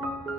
Thank you.